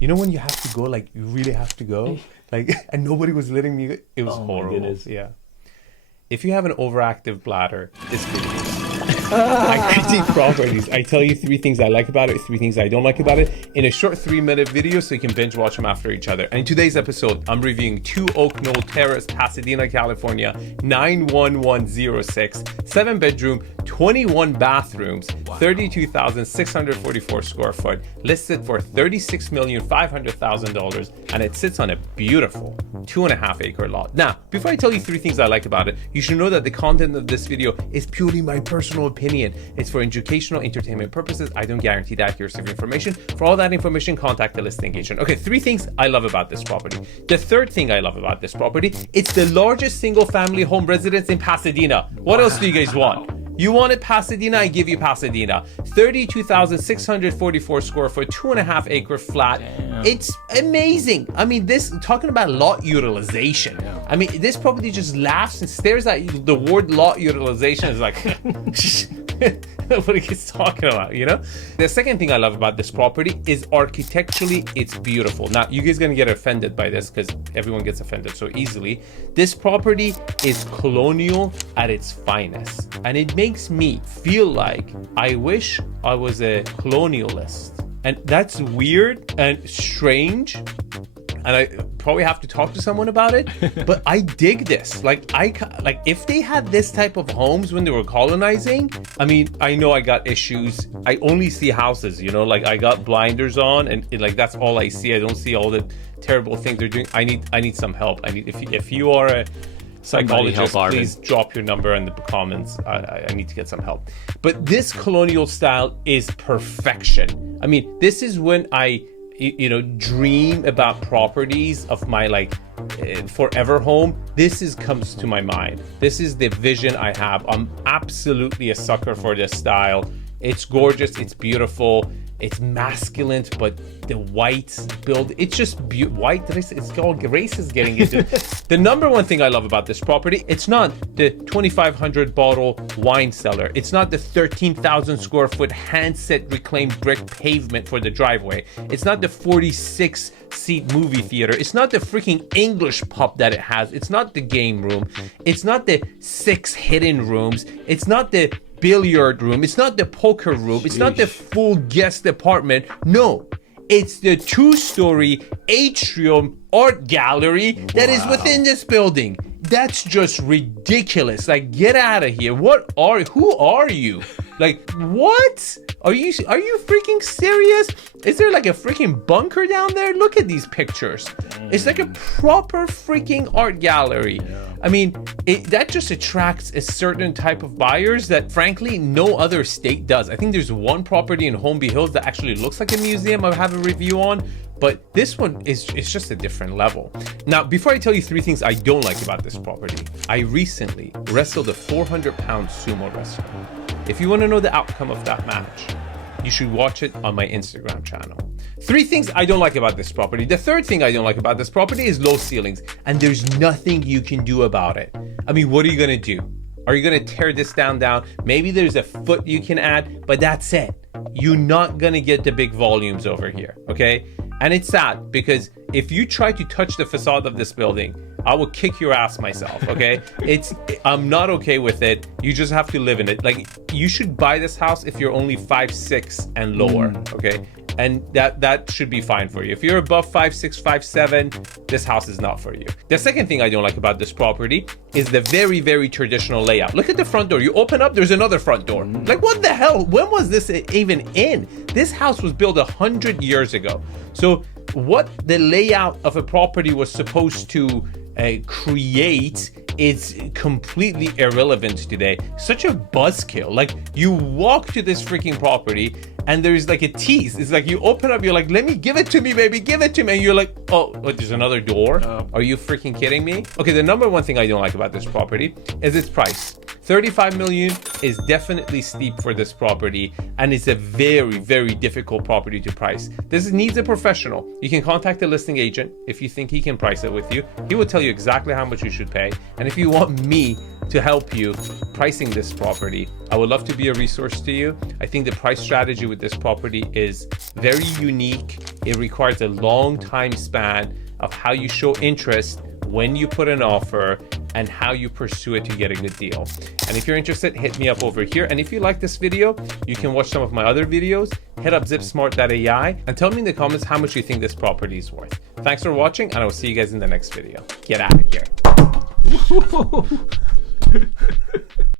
You know when you have to go, like you really have to go, like, and nobody was letting me. It was horrible. Yeah. If you have an overactive bladder, this could be. I critique properties. I tell you 3 things I like about it, 3 things I don't like about it in a short 3-minute video so you can binge watch them after each other. And in today's episode, I'm reviewing 2 Oak Knoll Terrace, Pasadena, California, 91106, 7-bedroom, 21 bathrooms, 32,644 square foot, listed for $36,500,000, and it sits on a beautiful 2.5-acre lot. Now, before I tell you 3 things I like about it, you should know that the content of this video is purely my personal opinion. It's for educational, entertainment purposes. I don't guarantee the accuracy of information. For all that information, contact the listing agent. Okay, 3 things I love about this property. The third thing I love about this property, it's the largest single-family home residence in Pasadena. What else do you guys want? You wanted Pasadena, I give you Pasadena. 32,644 square foot, 2.5-acre flat. Damn. It's amazing. I mean, this, talking about lot utilization. Yeah. I mean, this property just laughs and stares at you. The word lot utilization is like, what are you talking about, you know? The second thing I love about this property is architecturally, it's beautiful. Now, you guys are gonna get offended by this because everyone gets offended so easily. This property is colonial at its finest. And it makes me feel like I wish I was a colonialist. And that's weird and strange. And I probably have to talk to someone about it, but I dig this. Like if they had this type of homes when they were colonizing, I mean, I know I got issues. I only see houses, you know, like I got blinders on and like that's all I see. I don't see all the terrible things they're doing. I need some help. I need, if you are a psychologist, please drop your number in the comments. I need to get some help. But this colonial style is perfection. I mean, this is when I dream about properties of my like forever home. This comes to my mind. This is the vision I have. I'm absolutely a sucker for this style. It's gorgeous, it's beautiful, it's masculine, but the white build, it's just white. It's called race is getting into the number one thing I love about this property. It's not the 2,500 bottle wine cellar. It's not the 13,000 square foot handset reclaimed brick pavement for the driveway. It's not the 46 seat movie theater. It's not the freaking English pub that it has. It's not the game room. It's not the 6 hidden rooms. It's not the billiard room. It's not the poker room. It's not the full guest apartment. No, it's the 2-story atrium art gallery that is within this building. That's just ridiculous. Like, get out of here. Who are you? Like, what? Are you freaking serious? Is there like a freaking bunker down there? Look at these pictures. It's like a proper freaking art gallery. Yeah. I mean, that just attracts a certain type of buyers that frankly no other state does. I think there's one property in Holmby Hills that actually looks like a museum I have a review on, but this one is just a different level. Now, before I tell you 3 things I don't like about this property, I recently wrestled a 400-pound sumo wrestler. If you want to know the outcome of that match, you should watch it on my Instagram channel. 3 things I don't like about this property. The third thing I don't like about this property is low ceilings, and there's nothing you can do about it. I mean, what are you gonna do? Are you gonna tear this down? Maybe there's a foot you can add, but that's it. You're not gonna get the big volumes over here, okay? And it's sad because if you try to touch the facade of this building, I will kick your ass myself, okay? I'm not okay with it. You just have to live in it. Like, you should buy this house if you're only 5'6" and lower, okay? And that should be fine for you. If you're above 5'6", 5'7", this house is not for you. The second thing I don't like about this property is the very, very traditional layout. Look at the front door. You open up, there's another front door. Like, what the hell? When was this even in? This house was built 100 years ago. So what the layout of a property was supposed to create is completely irrelevant today. Such a buzzkill. Like, you walk to this freaking property and there's like a tease. It's like you open up, you're like, let me give it to me, baby, give it to me. And you're like, oh, what, there's another door? Are you freaking kidding me? Okay, the number one thing I don't like about this property is its price. $35 million is definitely steep for this property, and it's a very, very difficult property to price. This needs a professional. You can contact the listing agent if you think he can price it with you. He will tell you exactly how much you should pay. And if you want me to help you pricing this property. I would love to be a resource to you. I think the price strategy with this property is very unique. It requires a long time span of how you show interest when you put an offer and how you pursue it to get a good deal. And if you're interested, hit me up over here. And if you like this video, you can watch some of my other videos. Hit up zipsmart.ai and tell me in the comments how much you think this property is worth. Thanks for watching, and I will see you guys in the next video. Get out of here.